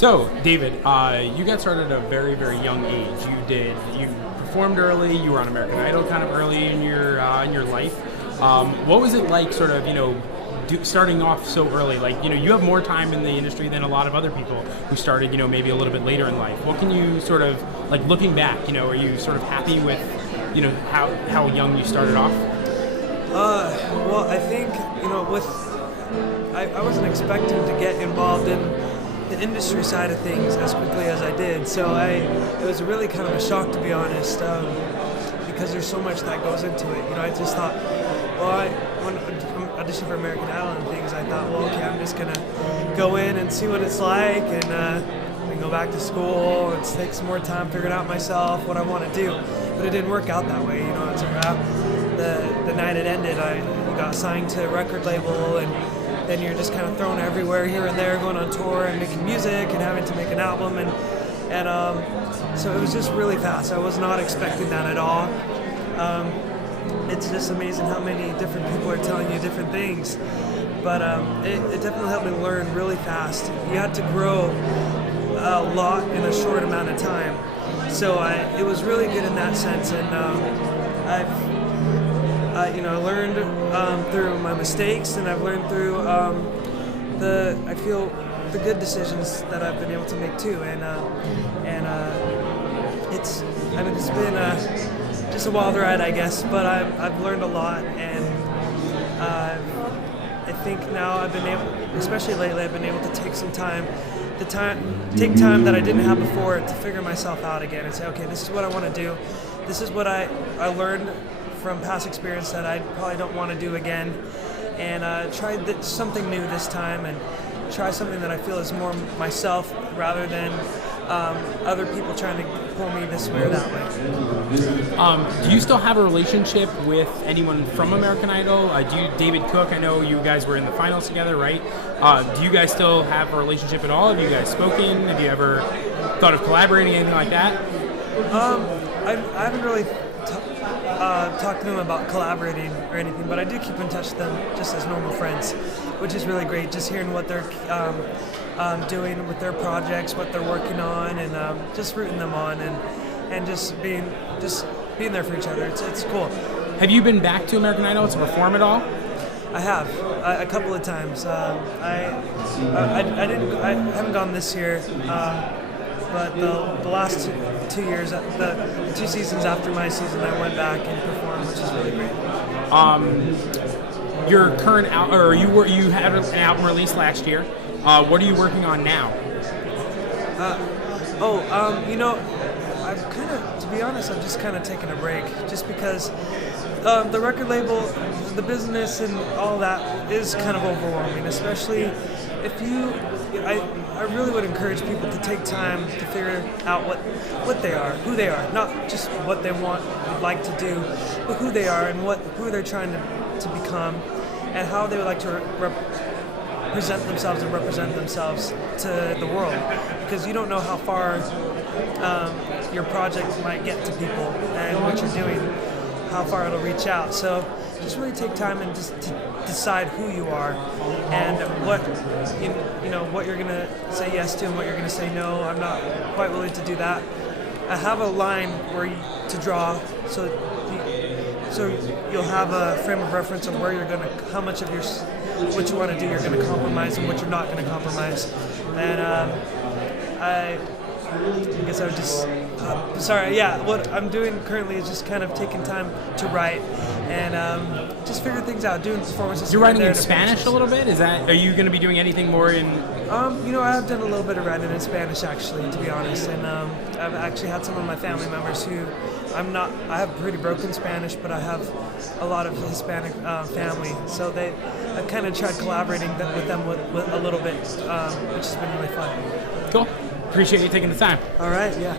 So, David, you got started at a very, very young age. You performed early. You were on American Idol kind of early in your life. What was it like, sort of, starting off so early? Like, you have more time in the industry than a lot of other people who started, maybe a little bit later in life. What can you sort of, like, looking back, are you sort of happy with, how young you started off? Well, I think, I wasn't expecting to get involved in the industry side of things as quickly as I did. So it was really kind of a shock, to be honest, because there's so much that goes into it. I just thought, when I auditioned for American Idol and things, I thought, well, okay, I'm just going to go in and see what it's like and go back to school and take some more time figuring out myself, what I want to do. But it didn't work out that way. It's the night it ended, I got signed to a record label, and then you're just kind of thrown everywhere, here and there, going on tour and making music and having to make an album, and so it was just really fast. I was not expecting that at all. It's just amazing how many different people are telling you different things, but it definitely helped me learn really fast. You had to grow a lot in a short amount of time, so it was really good in that sense, and I learned through my mistakes, and I've learned through the good decisions that I've been able to make too, and it's been just a wild ride, I guess, but I've learned a lot, and I think now I've been able, especially lately, I've been able to take time that I didn't have before to figure myself out again and say, okay, this is what I want to do. This is what I learned from past experience that I probably don't want to do again, and try something new this time, and try something that I feel is more myself rather than other people trying to pull me this way or that way. Do you still have a relationship with anyone from American Idol? David Cook, I know you guys were in the finals together, right? Do you guys still have a relationship at all? Have you guys spoken? Have you ever thought of collaborating, anything like that? I haven't really talk to them about collaborating or anything, but I do keep in touch with them just as normal friends, which is really great. Just hearing what they're doing with their projects, what they're working on, and just rooting them on, and just being there for each other. It's cool. Have you been back to American Idol to perform at all? I have a couple of times. I haven't gone this year. But the last two years, the 2 seasons after my season, I went back and performed, which is really great. Your current you had an album released last year. What are you working on now? To be honest, I'm just kind of taking a break, just because the record label, the business, and all that is kind of overwhelming, especially if you. I really would encourage people to take time to figure out what they are, who they are, not just what they would like to do, but who they are and who they're trying to become, and how they would like to present themselves and represent themselves to the world. Because you don't know how far your project might get to people, and what you're doing, how far it'll reach out. So just really take time and just to decide who you are, and what what you're gonna say yes to and what you're gonna say no. I'm not quite willing to do that. I have a line to draw, so you'll have a frame of reference of where you're gonna, how much of what you want to do you're gonna compromise and what you're not gonna compromise. And I guess I would just, what I'm doing currently is just kind of taking time to write and just figure things out, doing performances. You're writing in Spanish a little bit? Are you going to be doing anything more in? I have done a little bit of writing in Spanish, actually, to be honest, and I've actually had some of my family members who I have pretty broken Spanish, but I have a lot of Hispanic family, so I've kind of tried collaborating with them with a little bit, which has been really fun. Cool. Appreciate you taking the time. All right, yeah.